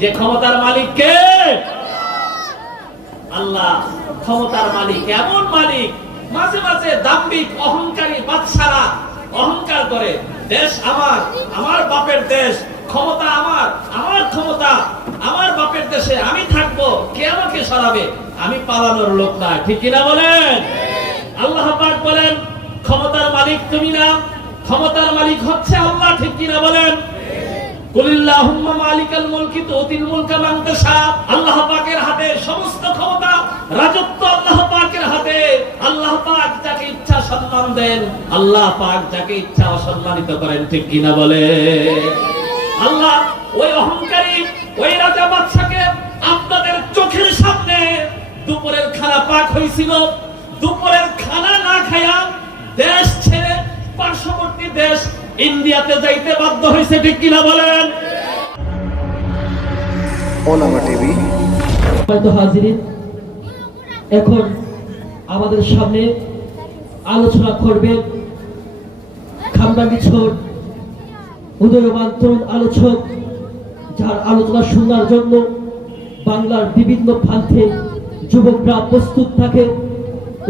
যে ক্ষমতার মালিক কে? আল্লাহ, ক্ষমতার মালিক, এমন মালিক, মাঝে মাঝে দাম্ভিক, অহংকারী বাদশারা অহংকার করে, দেশ আমার আমার বাপের দেশ, ক্ষমতা আমার আমার ক্ষমতা, আমার বাপের দেশে আমি থাকব, কে আমাকে সরাবে? আমি পালানোর লোক না, ঠিক কিনা বলেন? আল্লাহ বলেন, ক্ষমতার মালিক তুমি না, ক্ষমতার মালিক হচ্ছে আল্লাহ, ঠিক কিনা বলেন? সমস্ত ক্ষমতা, রাজত্ব আল্লাহ পাকের হাতে। আল্লাহ যাকে ইচ্ছা দেন, আল্লাহ যাকে ইচ্ছা করেন, ঠিক বলে? আল্লাহ, ওই অহংকারী, ওই রাজা আপনাদের চোখের সামনে দুপুরের খানা পাক হয়েছিল দুপুরের খানা না খায়া দেশ ছেড়ে পার্শ্ববর্তী দেশ ইন্ডিয়াতে যাইতে বাধ্য হয়েছে ঠিক কিনা বলেন? ওলামা টিভি। হয়তো হাজিরিন। এখন আমাদের সামনে আলোচনা করবেন ছোট উদয়মান তরুণ আলোচক যার আলোচনা শোনার জন্য বাংলার বিভিন্ন প্রান্তে যুবকরা প্রস্তুত থাকে।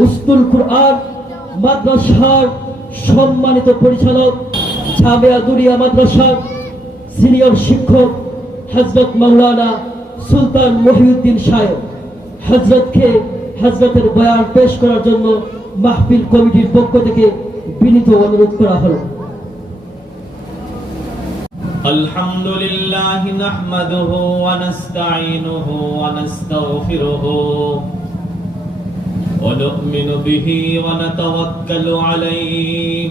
উস্তুল কুরআন মাদ্রাসার সম্মানিত পরিচালক জামিয়া দুরিয়া মাদ্রাসার সিনিয়র শিক্ষক হজরত মাওলানা সুলতান মহিউদ্দিন সাহেব হজরতকে হজরতের বয়ান পেশ করার জন্য মাহফিল কমিটির পক্ষ থেকে বিনীত অনুরোধ করা হলো الحمد لله نحمده ونستعينه ونستغفره ونؤمن به ونتوكل عليه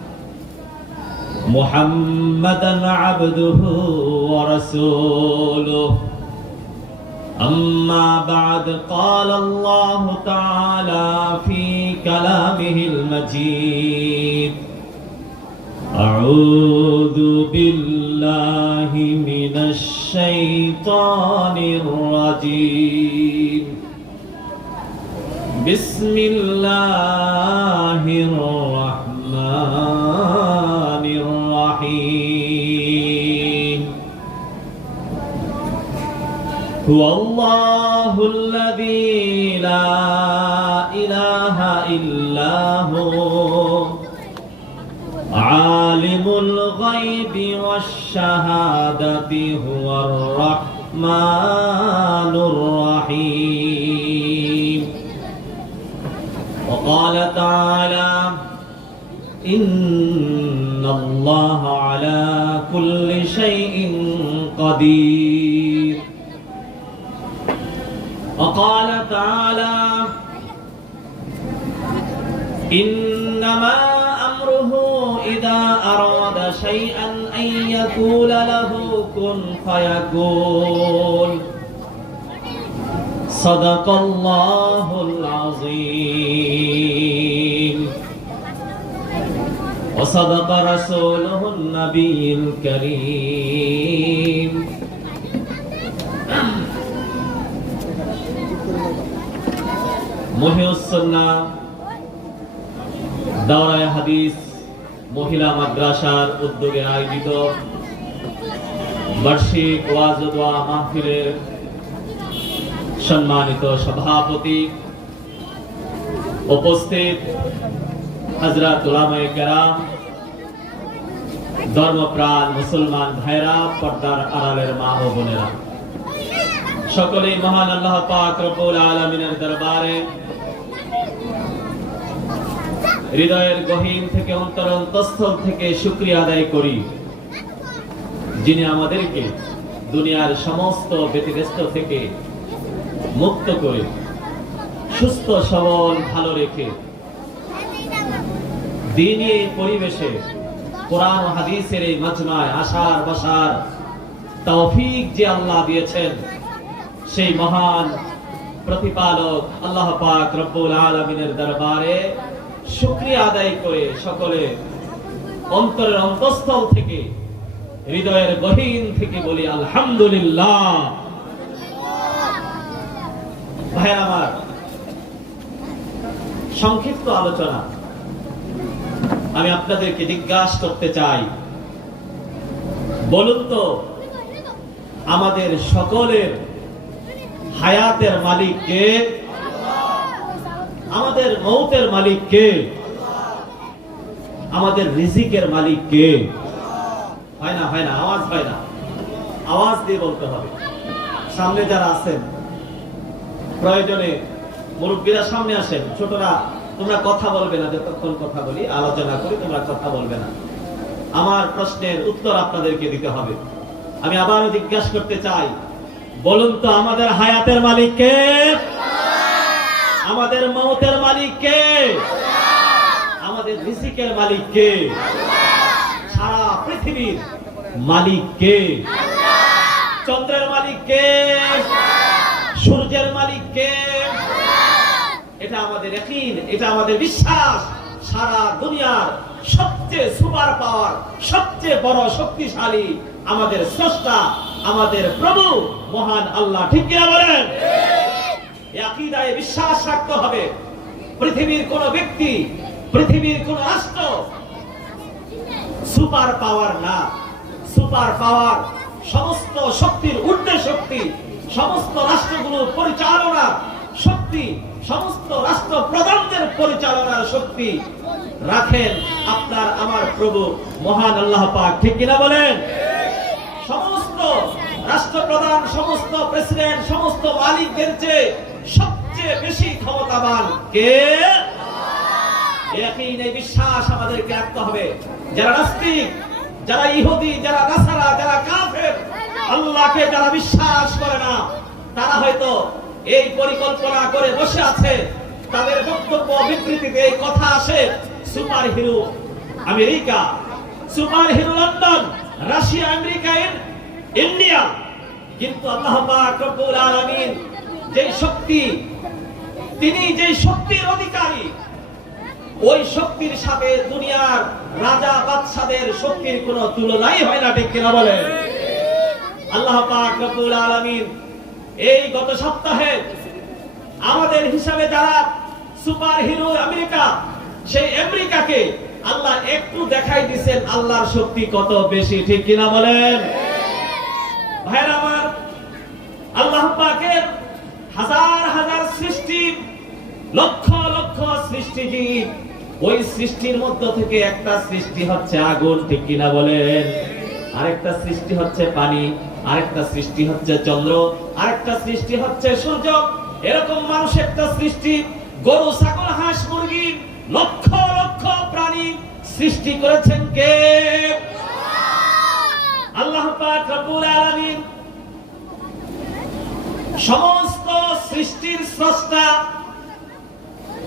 محمدا عبده ورسوله أما بعد قال الله تعالى في كلامه المجيد أعوذ بالله من الشيطان الرجيم بسم الله الرحمن هو الله الذي لا إله إلا هو. عالم الغيب والشهادة هو الرحمن الرحيم. وقال تعالى إن الله على كل شيء قدير. وقال تعالى إنما أمره إذا أراد شيئا أن يقول له كن فيكون صدق الله العظيم وصدق رسوله النبي الكريم মহিউসন্না, দাওরায় হাদিস, মহিলা মাদ্রাসার উদ্যোগে আয়োজিত বার্ষিক ওয়াজ ও দোয়া মাহফিলের সম্মানিত সভাপতি উপস্থিত উলামায়ে কেরাম, ধর্মপ্রাণ মুসলমান ভাইরা, পর্দার আড়ালের মা ও বোনেরা। সকলেই মহান আল্লাহ পাক রব্বুল আলামিনের দরবারে হৃদয়ের গহীন থেকে অন্তরন্তস্থল থেকে শুকরিয়া আদায় করি, যিনি আমাদেরকে দুনিয়ার সমস্ত ব্যতিব্যস্ত থেকে মুক্ত করে, সুস্থ, সবল, ভালো রেখে এই পরিবেশে কোরআন হাদিসের এই মাজমায় আসার বসার তৌফিক যে আল্লাহ দিয়েছেন, সেই মহান প্রতিপালক আল্লাহ পাক রব্বুল আলমিনের দরবারে শুক্রিয়া আদায় করে সকলে অন্তরের অন্তঃস্থল থেকে, হৃদয়ের গহীন থেকে বলি আলহামদুলিল্লাহ। ভাইয়ের আমার, সংক্ষিপ্ত আলোচনা। আমি আপনাদেরকে জিজ্ঞাসা করতে চাই, বলুন তো, আমাদের সকলের হায়াতের মালিক কে? আমাদের মৌতের মালিক কে? আমাদের রিজিকের মালিক কে? হয় না হয় না, আওয়াজ হয় না। আওয়াজ দিয়ে বলতে হবে। সামনে যারা আছেন, প্রয়োজনে মুরব্বীরা সামনে আসেন। ছোটরা, তোমরা কথা বলবে না, যতক্ষণ কথা বলি, আলোচনা করি, তোমরা কথা বলবে না। আমার প্রশ্নের উত্তর আপনাদেরকে দিতে হবে। আমি আবারও জিজ্ঞাসা করতে চাই, বলুন তো আমাদের হায়াতের মালিক কে? আমাদের মৌতের মালিক কে? আমাদের রিজিকের মালিক কে? সারা পৃথিবীর মালিক কে? চন্দ্রের মালিক কে? সূর্যের মালিক কে? এটা আমাদের একইন এটা আমাদের বিশ্বাস। সারা দুনিয়ার সবচেয়ে সুপার পাওয়ার, সবচেয়ে বড় শক্তিশালী আমাদের স্রষ্টা, আমাদের প্রভু মহান আল্লাহ। ঠিক কিনা বলেন? এই বিশ্বাস রাখতে হবে। পৃথিবীর কোন ব্যক্তি, পৃথিবীর কোন রাষ্ট্র সুপার পাওয়ার না। সুপার পাওয়ার সমস্ত শক্তির ঊর্ধ্বে শক্তি, সমস্ত রাষ্ট্রগুলোর পরিচালনা শক্তি, সমস্ত রাষ্ট্র প্রধানদের পরিচালনার শক্তি। রাখেন আপনার আমার প্রভু, মহান আল্লাহ পাক, ঠিক কিনা বলেন? সমস্ত রাষ্ট্রপ্রধান, সমস্ত প্রেসিডেন্ট, সমস্ত মালিকদের চেয়ে সবচেয়ে বেশি ক্ষমতাবান কে? বিশ্বাস আমাদেরকে রাখতে হবে। যারা নাস্তিক, যারা ইহুদি, যারা নাসারা, যারা কাফের, আল্লাহকে যারা বিশ্বাস করে না, তারা হয়তো এই পরিকল্পনা করে বসে আছে। তাদের বক্তব্য, বিবৃতিতে এই কথা আসে superhero America superhero London, Russia, America India. কিন্তু আল্লাহ পাক রব্বুল আলামিন যে শক্তি, তিনি যে শক্তির অধিকারী, ওই শক্তির সাথে দুনিয়ার রাজা বাদশাদের শক্তির কোনো তুলনাই হয় না, ঠিক কিনা বলে আল্লাহ পাক রব্বুল আলামিন এই গত সপ্তাহে আমাদের হিসাবে যারা সুপার হিরো আমেরিকা, সেই আমেরিকাকে আল্লাহ একটু দেখাই দিছেন, আল্লাহর শক্তি কত বেশি, ঠিক কিনা বলেন? ভাইরা আমার, আল্লাহ পাকের হাজার হাজার সৃষ্টি, লক্ষ লক্ষ সৃষ্টিজীব ওই সৃষ্টির মধ্য থেকে একটা সৃষ্টি হচ্ছে আগুন, ঠিক কিনা বলেন? আরেকটা সৃষ্টি হচ্ছে পানি, আরেকটা সৃষ্টি হচ্ছে চন্দ্র, আরেকটা সৃষ্টি হচ্ছে সূর্য। এরকম মানুষ একটা সৃষ্টি, গরু, ছাগল, হাঁস, মুরগি, লক্ষ লক্ষ প্রাণী সৃষ্টি করেছেন কে? আল্লাহ পাক রব্বুল আলামিন। সমস্ত সৃষ্টির স্রষ্টা,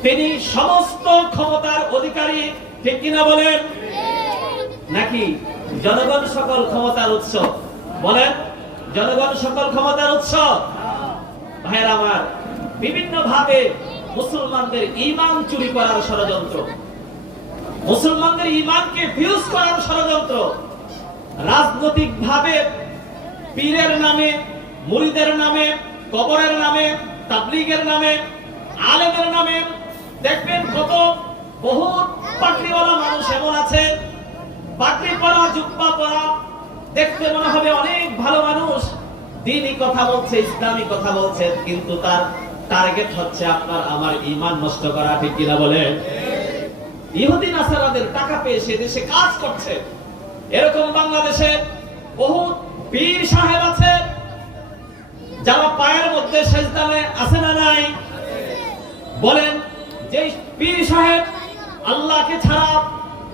তিনি সমস্ত ক্ষমতার অধিকারী, ঠিক কিনা বলেন? নাকি জনগণ সকল ক্ষমতার উৎস? বলেন, জনগণ সকল ক্ষমতার উৎস? ভাইয়ের আমার বিভিন্ন ভাবে মুসলমানদের ইমান চুরি করার ষড়যন্ত্র, মুসলমানদের ইমানকে ফিউজ করার ষড়যন্ত্র রাজনৈতিক ভাবে পীরের নামে মুরিদের নামে কবরের নামে, তাবলিগের নামে, আলেমের নামে। দেখবেন কত বহুত পাটরিওয়ালা মানুষ এমন আছে পাটরি পরা, জুব্বা পরা, দেখতে মনে হবে অনেক ভালো মানুষ। দিনই কথা বলছে ইসলামী কথা বলছে, কিন্তু তার টার্গেট হচ্ছে আপনার আমার ইমান নষ্ট করা, ঠিক কিনা বলেন? ইহুদি, নাসারাদের টাকা পেয়ে সে দেশে কাজ করছে। এরকম বাংলাদেশে বহু পীর সাহেব আছে যারা পায়ের মধ্যে সেজদানে আছে না নাই, বলেন যে পীর সাহেব আল্লাহকে ছাড়া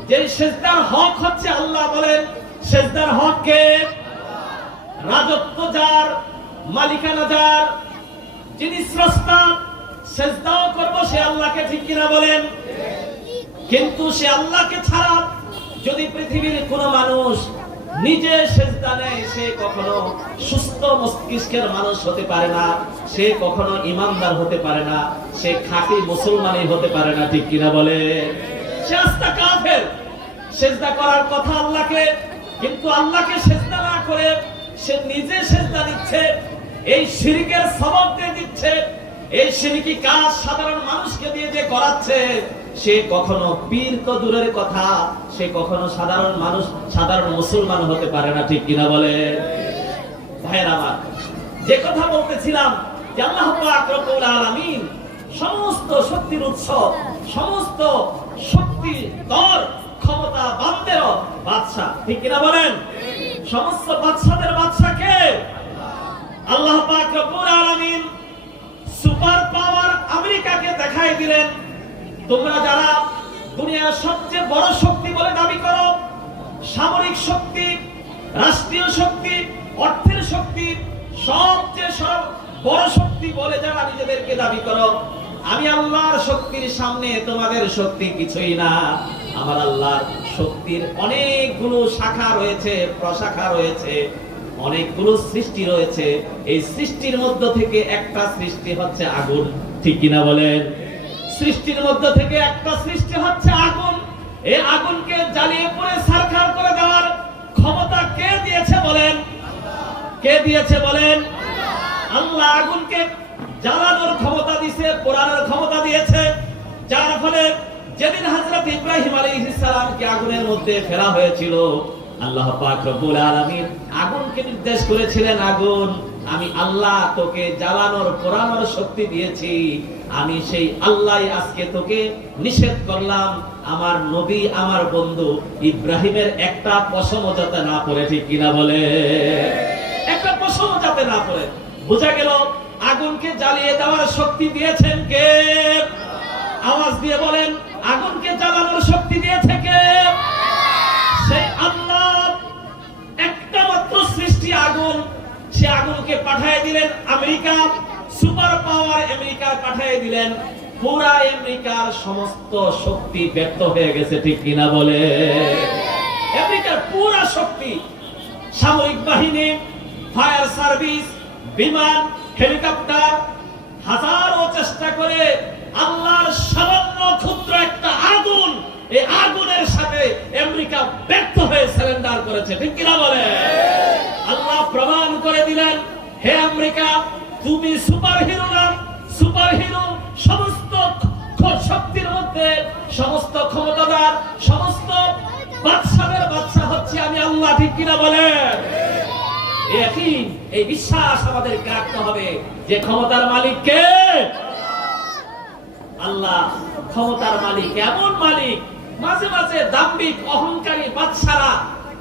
যে সেজদার হক হচ্ছে আল্লাহ বলেন, সেজদার হক কে? রাজত্ব যার, মালিকানা যার, যিনি স্রষ্টা, সেজদাও করব, সে আল্লাহকে ঠিক কিনা বলেন? কিন্তু সে আল্লাহকে ছাড়া যদি পৃথিবীর কোন মানুষ নিজে সেজদা নেয়, সে কখনো সুস্থ মস্তিষ্কের মানুষ হতে পারে না, সে কখনো ইমানদার হতে পারে না, সে খাঁটি মুসলমানই হতে পারে না, ঠিক কিনা বলে? সে আস্তা কাফের। সেজদা করার কথা আল্লাহকে, কিন্তু আল্লাহকে সেজদা না করে সে নিজে সেজদা দিচ্ছে এই শিরিকের সবক দিয়ে দিচ্ছে, এই সিরিকি কাজ সাধারণ মানুষকে দিয়ে যে করাচ্ছে সে কখনো পীর তো দূরের কথা, সে কখনো সাধারণ মানুষ, সাধারণ মুসলমান হতে পারে না, ঠিক কিনা বলে? ভাইয়ের আমার, যে কথা বলতেছিলাম আল্লাহ পাক রব্বুল সমস্ত শক্তির উৎস, সমস্ত শক্তি দর ক্ষমতা বান্দের বাদশা ঠিক কিনা বলেন? সমস্ত বাদশাদের বাদশা কে? আল্লাহ পাক রব্বুল আলামিন সুপার পাওয়ার আমেরিকাকে দেখাই দিলেন। তোমরা যারা দুনিয়ার সবচেয়ে বড় শক্তি বলে দাবি করো, সামরিক শক্তি, রাষ্ট্রীয় শক্তি, অর্থের শক্তি, সবচেয়ে সব বড় শক্তি বলে যারা নিজেদেরকে দাবি করো, আমি আল্লাহর শক্তির সামনে তোমাদের শক্তি কিছুই না। আমার আল্লাহর শক্তির অনেকগুলো শাখা রয়েছে, প্রশাখা রয়েছে, অনেকগুলো সৃষ্টি রয়েছে। এই সৃষ্টির মধ্য থেকে একটা সৃষ্টি হচ্ছে আগুন। ঠিক কিনা বলেন? সৃষ্টির মধ্য থেকে একটা সৃষ্টি হচ্ছে আগুন। এই আগুনকে জ্বালিয়ে পড়ে সারখার করে দেওয়ার ক্ষমতা কে দিয়েছে বলেন? কে দিয়েছে বলেন? আল্লাহ আগুনকে জ্বালানোর ক্ষমতা দিয়েছে পোড়ানোর ক্ষমতা দিয়েছে। যার ফলে যেদিন হযরত ইব্রাহিম আলাইহিস সালামকে আগুনের মধ্যে ফেলা হয়েছিল, আল্লাহ পাক রব্বুল আলামিন আগুনকে নির্দেশ করেছিলেন, আগুন, আমি আল্লাহ তোকে জ্বালানোর, পোড়ানোর শক্তি দিয়েছি। আমি সেই আল্লাহ আজকে তোকে নিষেধ করলাম, আমার নবী, আমার বন্ধু ইব্রাহিমের একটা পশম যাতে না পড়ে, ঠিক কিনা বলে? একটা পশম যাতে না পড়ে। বোঝা গেল আগুনকে জ্বালিয়ে দেওয়ার শক্তি দিয়েছেন কে? আওয়াজ দিয়ে বলেন, আগুনকে জ্বালানোর শক্তি দিয়েছে কে? সেই আল্লাহ। একটা মাত্র সৃষ্টি আগুন, সে আগুনকে পাঠিয়ে দিলেন আমেরিকা। সুপার পাওয়ার আমেরিকা পাঠিয়ে দিলেন। পুরা আমেরিকার সমস্ত শক্তি ব্যর্থ হয়ে গেছে, ঠিক কিনা বলে? আমেরিকার পুরা শক্তি, সামরিক বাহিনী, ফায়ার সার্ভিস, বিমান, হেলিকপ্টার, হাজারো চেষ্টা করে আল্লাহর সামান্য ক্ষুদ্র একটা আগুন, এই আগুনের সাথে আমেরিকা ব্যর্থ হয়ে সারেন্ডার করেছে, ঠিক কিনা বলে? আল্লাহ প্রমাণ করে দিলেন, হে আমেরিকা তুমি সুপার হিরো না সুপার হিরো সমস্ত শক্তির মধ্যে, সমস্ত ক্ষমতাদার, সমস্ত বাদশাদের বাদশা হচ্ছে আমি আল্লাহ, ঠিক কিনা বলেন একই এই বিশ্বাস আমাদেরকে রাখতে হবে যে ক্ষমতার মালিক কে? আল্লাহ, ক্ষমতার মালিক, এমন মালিক, মাঝে মাঝে দাম্বিক অহংকারী বাদশারা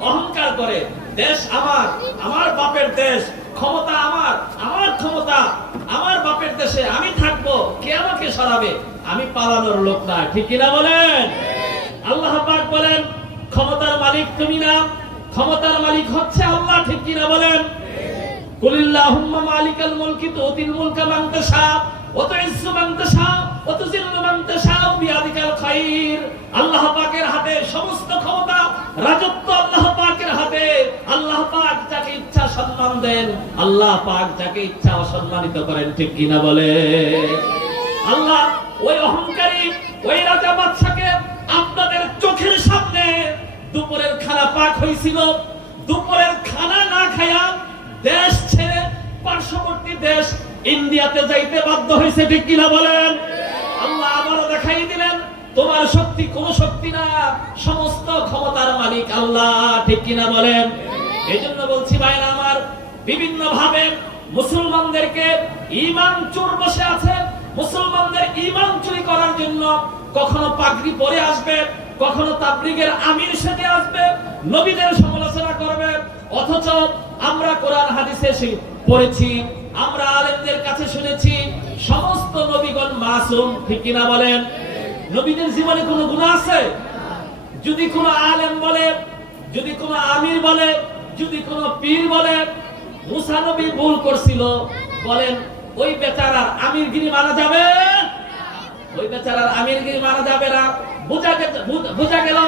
অহংকার করে, দেশ আমার আমার বাপের দেশ ক্ষমতা আমার আমার ক্ষমতা, আমার বাপের দেশে আমি থাকব, কে আমাকে সরাবে? আমি পালানোর লোক না, ঠিক কিনা বলেন? আল্লাহ পাক বলেন, ক্ষমতার মালিক তুমি না, ক্ষমতার মালিক হচ্ছে আল্লাহ, ঠিক কিনা বলেন? কুলিল্লাহুম্মা মালিকাল মুলকি মুলকা খাইর। আল্লাহ পাকের হাতে সমস্ত ক্ষমতা, রাজত্ব আল্লাহ আল্লাহ পাক যাকে ইচ্ছা সম্মান দেন, আল্লাহ পাক যাকে ইচ্ছা অসম্মানিত করেন, ঠিক কিনা বলে? আল্লাহ, ওই অহংকারী, ওই রাজা বাদশাকে আপনাদের চোখের সামনে দুপুরের খানা পাক হয়েছিল দুপুরের খানা না খায়া দেশ ছেড়ে পার্শ্ববর্তী দেশ ইন্ডিয়াতে যাইতে বাধ্য হয়েছে ঠিক কিনা বলেন? আল্লাহ আবারও দেখাই দিলেন, তোমার শক্তি কোন শক্তি না, সমস্ত ক্ষমতার মালিক আল্লাহ, ঠিক কিনা বলেন? এই জন্য বলছি ভাইরা আমার বিভিন্ন ভাবে মুসলমানদেরকে ইমান চোর বসে আছে। মুসলমানদের ইমান চুরি করার জন্য কখনো পাগড়ি পরে আসবে, কখনো তাবলিগের আমির সেজে আসবে, নবীদের সমালোচনা করবে। অথচ আমরা কোরআন হাদিসে পড়েছি, আমরা আলেমদের কাছে শুনেছি, সমস্ত নবীগণ মাসুম, ঠিক কিনা বলেন? নবীদের জীবনে কোনো গুনাহ আছে? যদি কোনো আলেম বলে, যদি কোনো আমির বলে যদি কোনো পীর বলে, মুসা নবী ভুল করছিল বলেন, ওই বেচারার আমিরগিরি মানা যাবে? ওই বেচারার আমিরগিরি মানা যাবে না। বোঝা গেল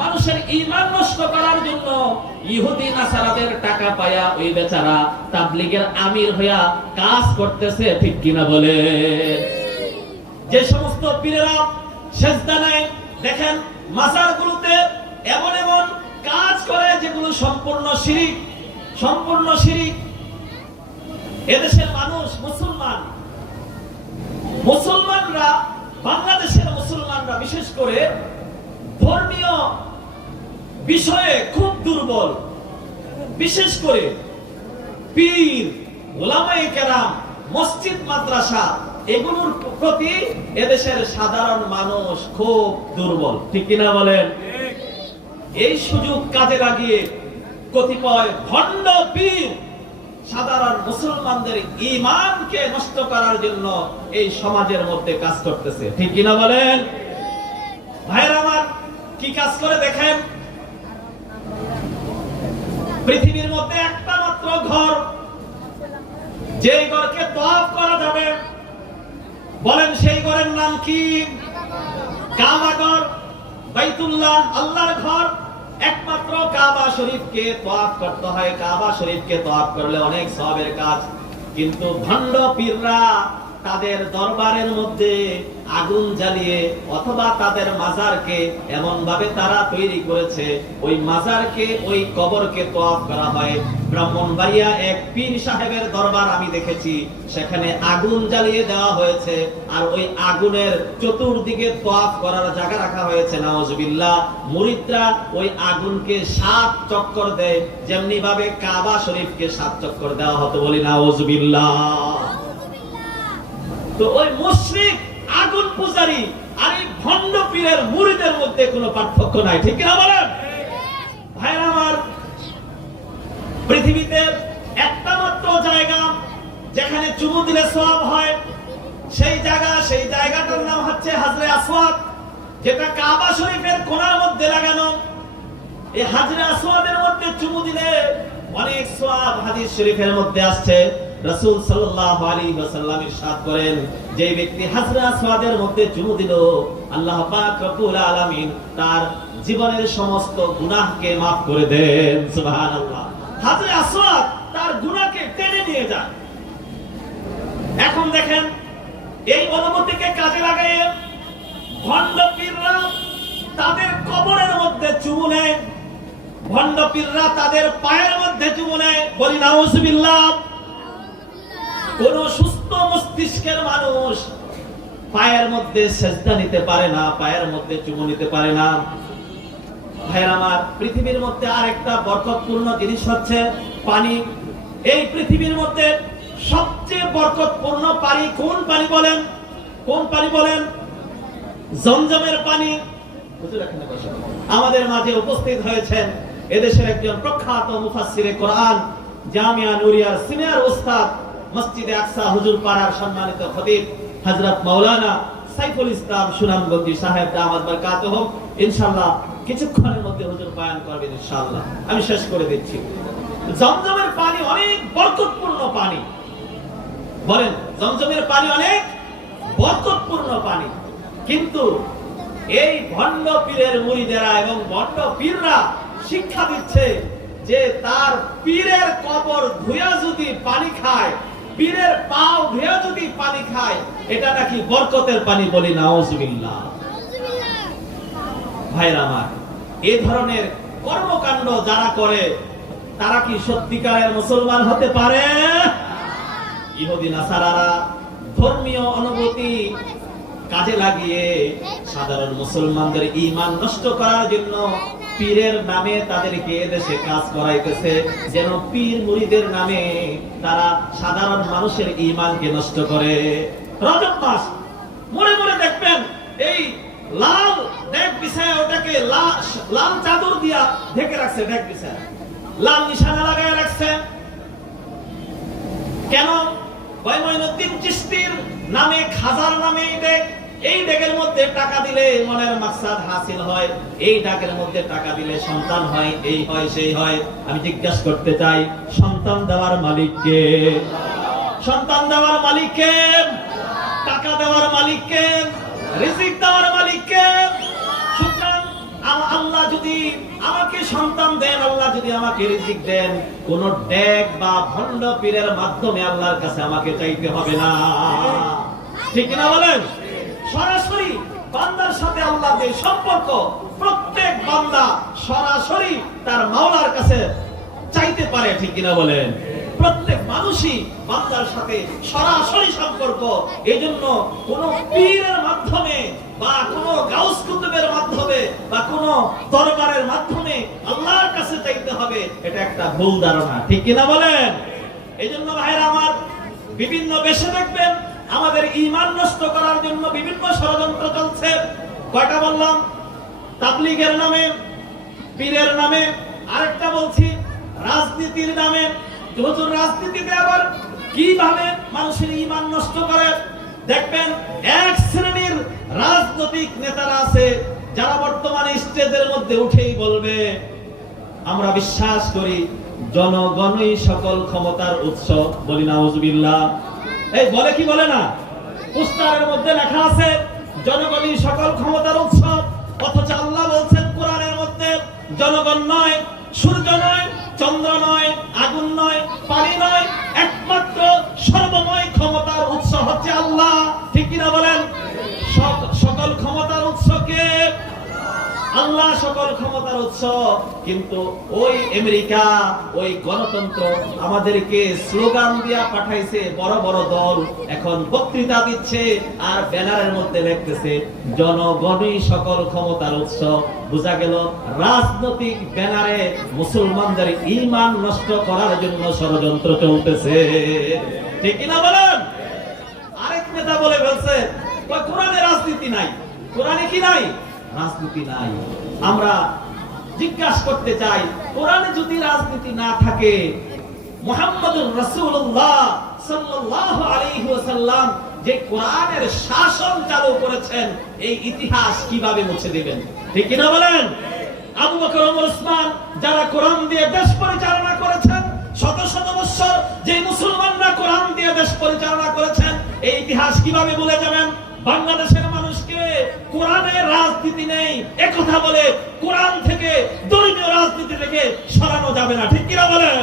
মানুষের ইমান নষ্ট করার জন্য ইহুদি নাসারাদের টাকা পায়া ওই বেচারা তাবলিগের আমির হইয়া কাজ করতেছে, ঠিক কিনা বলে? যে সমস্ত পীরেরা সেজদা নেয়, দেখেন, মাজারগুলোতে এমন এমন কাজ করে যেগুলো সম্পূর্ণ শিরিক সম্পূর্ণ শিরিক। এদেশের মানুষ মুসলমান। মুসলমানরা, বাংলাদেশের মুসলমানরা বিশেষ করে ধর্মীয় বিষয়ে খুব দুর্বল। বিশেষ করে পীর ওলামায়ে কেরাম, মসজিদ, মাদ্রাসা, এগুলোর প্রতি এদেশের সাধারণ মানুষ খুব দুর্বল। ঠিক কিনা বলেন? এই সুযোগ কাজে লাগিয়ে কতিপয় ভণ্ড পীর, সাধারণ মুসলমানদের ইমানকে নষ্ট করার জন্য এই সমাজের মধ্যে কাজ করতেছে। ঠিক কিনা বলেন? ভাইয়ের আমার, কি কাজ করে দেখেন? পৃথিবীর মধ্যে একটা মাত্র ঘর, যেই ঘরকে তফ করা যাবে। বলেন, সেই ঘরের নাম কি? কাবাগর বাইতুল্লাহ, আল্লাহর ঘর। একমাত্র কাবা শরীফকে তোয়াফ করতে হয়। কাবা শরীফকে তোয়াফ করলে অনেক সবের কাজ। কিন্তু ভণ্ড পীররা তাদের দরবারের মধ্যে আগুন জ্বালিয়ে অথবা তাদের মাজারকে এমন ভাবে তারা তৈরি করেছে, ওই মাজারকে, ওই কবরকে তোয়াফ করা হয়। ব্রাহ্মণবাড়িয়া এক পীর সাহেবের দরবার আমি দেখেছি, সেখানে আগুন জ্বালিয়ে দেওয়া হয়েছে, আর ওই আগুনের চতুর্দিকে তোয়াফ করার জায়গা রাখা হয়েছে, নাওজবিল্লাহ। মুরিদরা ওই আগুনকে সাত চক্কর দেয় যেমনি ভাবে কাবা শরীফকে সাত চক্কর দেওয়া হতো বলি, নাওজবিল্লাহ। তো ওই মুশরিক আগুন পূজারি আর এই ভণ্ড পীরের মুরিদের মধ্যে কোনো পার্থক্য নাই। ঠিক কিনা বলেন? ভাইরা আমার, পৃথিবীতে একটা মাত্র জায়গা যেখানে চুমু দিলে সব হয়। সেই জায়গা, সেই জায়গাটার নাম হচ্ছে হাজরে আসওয়াদ। যেটা কাবা শরীফের কোণার মধ্যে লাগানো। এই হাজরে আসওয়াদের মধ্যে চুমু দিলে অনেক সওয়াব হাদিস শরীফের মধ্যে আসছে। রাসূল সাল্লাল্লাহু আলাইহি ওয়াসাল্লাম ইরশাদ করেন, যে ব্যক্তি হাজরে আসওয়াদের মধ্যে চুমু দিল, আল্লাহ পাক রব্বুল আলামিন তার জীবনের সমস্ত গুনাহকে maaf করে দেন, সুবহানাল্লাহ। হাজরে আসওয়াদ তার গুনাহকে টেনে নিয়ে যায়। এখন দেখেন, এই অনুমতিকে কাজে লাগাইয়ে ভণ্ড পীররা তাদের কবরের মধ্যে চুমু নেয়, ভণ্ড পীররা তাদের পায়ের মধ্যে চুমু নেয়। বলি, নাউজুবিল্লাহ। কোন সুস্থ মস্তিষ্কের মানুষ পায়ের মধ্যে সেজদা নিতে পারে না, পায়ের মধ্যে চুমু নিতে পারে না। ভাইয়ের আমার, পৃথিবীর মধ্যে বরকতপূর্ণ জিনিস হচ্ছে পানি। এই পৃথিবীর মধ্যে সবচেয়ে বরকতপূর্ণ পানি কোন পানি বলেন? কোন পানি বলেন? জমজমের পানি। আমাদের মাঝে উপস্থিত হয়েছেন এদেশের একজন প্রখ্যাত মুফাসসিরে কোরআন, জামিয়া নুরিয়ার সিনিয়র উস্তাদ মসজিদে আকসা হুজুর পাড়ার সম্মানিত খতিব হযরত মাওলানা সাইফুল ইসলাম সুনামগঞ্জি সাহেব দামাত হোক, ইনশাআল্লাহ কিছুক্ষণের মধ্যে হুজুর বয়ান করবেন ইনশাআল্লাহ। আমি শেষ করে দিচ্ছি। জমজমের পানি অনেক বরকতপূর্ণ পানি। বলেন, জমজমের পানি অনেক বরকতপূর্ণ পানি। কিন্তু এই ভণ্ড পীরের মুড়িদেরা এবং ভণ্ড পীররা শিক্ষা দিচ্ছে যে তার পীরের কবর ধুয়া যদি পানি খায় পীরের পাও ধুয়া যদি পানি খায়, এটা নাকি বরকতের পানি বলি নাউজুবিল্লাহ। আমার ধরনের কর্মকাণ্ড যারা করে, তারা কি সত্যিকারের মুসলমান হতে পারে? ধর্মীয় অনুভূতি কাজে লাগিয়ে সাধারণ মুসলমানদের ইমান নষ্ট করার জন্য পীরের নামে তাদেরকে দেশে কাজ করাইতেছে, যেন পীর মুড়িদের নামে তারা সাধারণ মানুষের ইমানকে নষ্ট করে। রজব মাস মনে মনে দেখবেন, এই লাল ডেক বিছায় ওটাকে লাল চাদর দিয়া ঢেকে রাখছে ডেক বিছায় লাল নিশানা লাগায় রাখছে। কেন? বৈমনুদ্দিন চিস্তির নামে, খাজার নামে এই ডেক এই ডেকের মধ্যে টাকা দিলে মনের মাকসাদ হাসিল হয়, এই ডাকের মধ্যে টাকা দিলে সন্তান হয়, এই হয়, সেই হয়। আমি জিজ্ঞাসা করতে চাই, সন্তান দেওয়ার মালিককে সন্তান দেওয়ার মালিককে টাকা দেওয়ার মালিককে রিজিক দেওয়ার মালিককে সুতরাং আল্লাহ যদি আমাকে সন্তান দেন, আল্লাহ যদি আমাকে রিজিক দেন, কোন ডেক বা ভণ্ড পীরের মাধ্যমে আল্লাহর কাছে আমাকে চাইতে হবে না। ঠিক না বলেন? সরাসরি বান্দার সাথে আল্লাহ যে সম্পর্ক, প্রত্যেক বান্দা সরাসরি তার মাওলার কাছে চাইতে পারে, ঠিক কিনা বলেন? প্রত্যেক মানুষই বান্দার সাথে সরাসরি সম্পর্ক। এই জন্য কোন পীরের মাধ্যমে বা কোন গাউস কুতুবের মাধ্যমে বা কোন দরবারের মাধ্যমে আল্লাহর কাছে চাইতে হবে, এটা একটা ভুল ধারণা, ঠিক কিনা বলেন? এই জন্য ভাইরা আমার বিভিন্ন বেশে দেখবেন আমাদের ইমান নষ্ট করার জন্য বিভিন্ন ষড়যন্ত্র চলছে। কয়টা বললাম? তাবলিগের নামে, পীরের নামে, আরেকটা বলছি, রাজনীতির নামে। হুজুর, রাজনীতিতে আবার কীভাবে মানুষের ইমান নষ্ট করে? দেখবেন, এক শ্রেণির রাজনৈতিক নেতারা আছে, যারা বর্তমানে স্টেজের মধ্যে উঠেই বলবে, আমরা বিশ্বাস করি, জনগণই সকল ক্ষমতার উৎস। বলি না এই বলে কি বলে না? পুস্তারের মধ্যে লেখা আছে, জনগণই সকল ক্ষমতার উৎস, অথচ আল্লাহ বলছেন, কোরআনের মধ্যে জনগণ নয়, সূর্য নয়, চন্দ্র নয়, আগুন নয়, পানি নয়, একমাত্র সর্বময় ক্ষমতার উৎস হচ্ছে আল্লাহ। ঠিক কিনা বলেন সক- সকল ক্ষমতার উৎস কে আল্লাহ সকল ক্ষমতার উৎস, কিন্তু ওই আমেরিকা, ওই গণতন্ত্র আমাদেরকে স্লোগান দিয়া পাঠাইছে, বড় বড় দল এখন বক্তৃতা দিচ্ছে আর ব্যানারের মধ্যে লিখতেছে, জনগণই সকল ক্ষমতার উৎস। বোঝা গেল, রাজনৈতিক ব্যানারে মুসলমানদের ইমান নষ্ট করার জন্য ষড়যন্ত্র চলতেছে। ঠিক কিনা বলেন? আরেক নেতা বলে কয়, কোরআনে রাজনীতি নাই, কোরআনে কি নাই? রাজনীতি নাই। আমরা জিজ্ঞাসা করতে চাই, কোরআনে যদি রাজনীতি না থাকে, মুহাম্মদুর রাসূলুল্লাহ সাল্লাল্লাহু আলাইহি ওয়াসাল্লাম যে কোরআনের শাসন চালু করেছেন, এই ইতিহাস কীভাবে মুছে দিবেন? ঠিক কি না বলেন? আবু বকর, ওমর, ওসমান যারা কোরআন দিয়ে দেশ পরিচালনা করেছেন, শত শত বৎসর যে মুসলমানরা কোরআন দিয়ে দেশ পরিচালনা করেছেন, এই ইতিহাস কীভাবে ভুলে যাবেন? বাংলাদেশের কোরআনের রাজনীতি নেই একথা বলে কোরআন থেকে ধর্মীয় রাজনীতি থেকে সরানো যাবে না। ঠিক কিনা বলেন?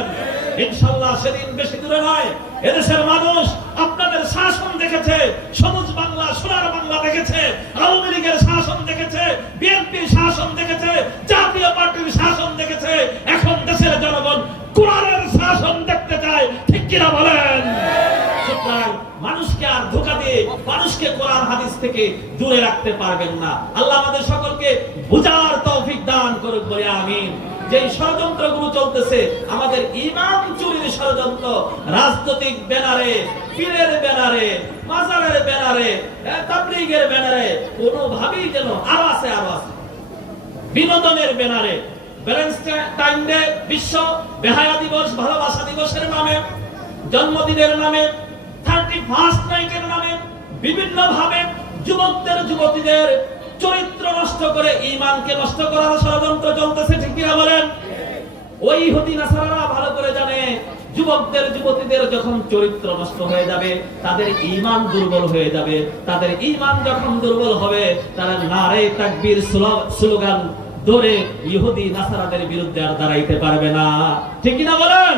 ইনশাল্লাহ সেদিন বেশি দূরে নয়। এদেশের মানুষ আপনাদের শাসন দেখেছে, সবুজ বাংলা, সোনার বাংলা দেখেছে, আওয়ামী লীগের শাসন দেখেছে বিএনপি শাসন দেখেছে, জাতীয় পার্টির শাসন দেখেছে। এখন দেশের জনগণ কোরআনের শাসন দেখতে চায়, ঠিক কিনা বলেন? সুতরাং মানুষকে আর ধোকা দিয়ে মানুষকে কোরআন হাদিস থেকে দূরে রাখতে পারবেন না। আল্লাহ আমাদের সকলকে তৌফিক দান করুক বলে, আমিন। যে ষড়যন্ত্রগুলো চলতেছে, আমাদের চুরির ষড়যন্ত্র, রাজনৈতিক ব্যানারে, পীরের ব্যানারে, মাজারের ব্যানারে তাবলীগের ব্যানারে, কোনোভাবেই যেন আরও আছে বিনোদনের ব্যানারে বিশ্ব বেহায়া দিবস, ভালোবাসা দিবসের নামে, জন্মদিনের নামে নামে? বিভিন্ন ভাবে যুবকদের, যুবতীদের চরিত্র নষ্ট করে ইমানকে নষ্ট করার ষড়যন্ত্র চলতেছে, ঠিক কিনা বলেন? ওই নাসারারা ভালো করে জানে, যুবকদের, যুবতীদের যখন চরিত্র নষ্ট হয়ে যাবে, তাদের ঈমান দুর্বল হয়ে যাবে। তাদের ঈমান যখন দুর্বল হবে, তারা নারে তাকবীর স্লোগান ধরে ইহুদি নাসারাদের বিরুদ্ধে আর দাঁড়াইতে পারবে না। ঠিক কি না বলেন?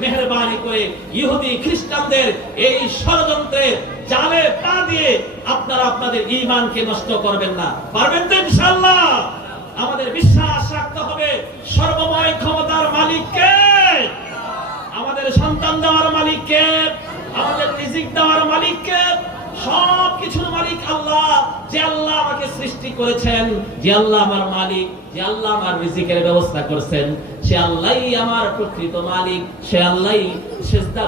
মেহরবানি করে ইহুদি খ্রিস্টানদের এই ষড়যন্ত্রে জালে পা দিয়ে আপনারা আপনাদের ঈমানকে নষ্ট করবেন না। পারবেন তো ইনশাআল্লাহ? আমাদের বিশ্বাস রাখতে হবে, সর্বময় ক্ষমতার মালিককে। আমাদের সন্তান দেওয়ার মালিককে। আমাদের রিজিক দেওয়ার সব কিছুর মালিক আল্লাহ, যে আল্লাহ আমাকে সৃষ্টি করেছেন, যে আল্লাহ আমার মালিক, যে আল্লাহ আমার রিজিকের ব্যবস্থা সে আল্লাহই আমার প্রকৃত মালিক, সে আল্লাহই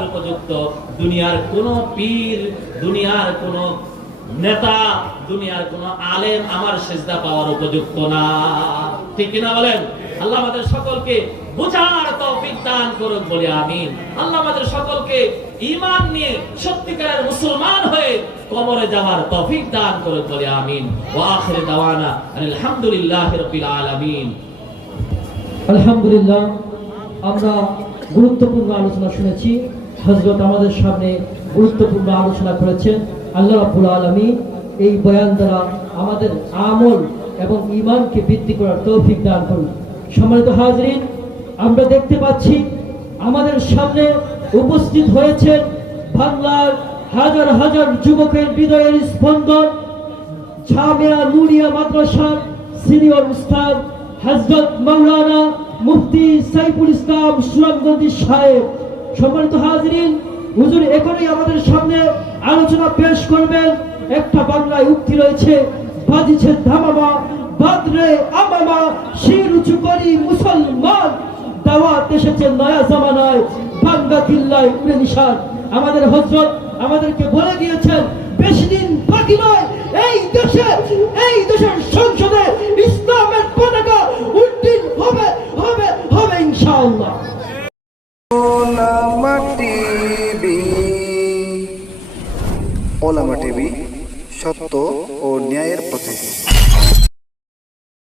উপযুক্ত। দুনিয়ার কোন পীর, দুনিয়ার কোন নেতা, দুনিয়ার কোন আলেম আমার সেজদা পাওয়ার উপযুক্ত না। ঠিক কিনা বলেন? আল্লাহ আমাদের সকলকে বোঝার তৌফিক দান করুক বলে আমিন। আল্লাহ আমাদের সকলকে ঈমান নিয়ে সত্যিকারের মুসলমান হয়ে কবরে যাওয়ার তৌফিক দান করুক বলে, আমিন। ওয়া আলহামদুলিল্লাহি আমরা গুরুত্বপূর্ণ আলোচনা শুনেছি। হজরত আমাদের সামনে গুরুত্বপূর্ণ আলোচনা করেছেন। আল্লাহ রাব্বুল আলমী এই বয়ান দ্বারা আমাদের আমল এবং ইমানকে বৃদ্ধি করার তৌফিক দান করুন। সম্মানিত হাজরিন, আমরা দেখতে পাচ্ছি আমাদের সামনে উপস্থিত হয়েছেন বাংলার হাজার হাজার যুবকের হৃদয়ের স্পন্দন জামিয়া নুরিয়া মাদ্রাসার সিনিয়র উস্তাদ হযরত মাওলানা মুফতি সাইফুল ইসলাম সুরামগঞ্জি সাহেব। সম্মানিত হাজরিন, হুজুর, এখনই আমাদের সামনে আলোচনা পেশ করবেন। একটা বাংলায় উক্তি রয়েছে, বাজিছে ধামামা, বাদরে আমামা শির উঁচু করি মুসলমান। দাওয়াত এসেছে নয়া জামানায় বাংলা কিল্লায় উড়ে নিশান। আমাদের হজরত আমাদেরকে বলে গিয়েছেন বেশি দিন বাকি নয় এই দেশে এই দেশের সংসদে ইসলামের পতাকা উড্ডীন হবে হবে হবে ইনশাআল্লাহ। ওলামা টিভি ওলামা টিভি সত্য ও ন্যায়ের পথে।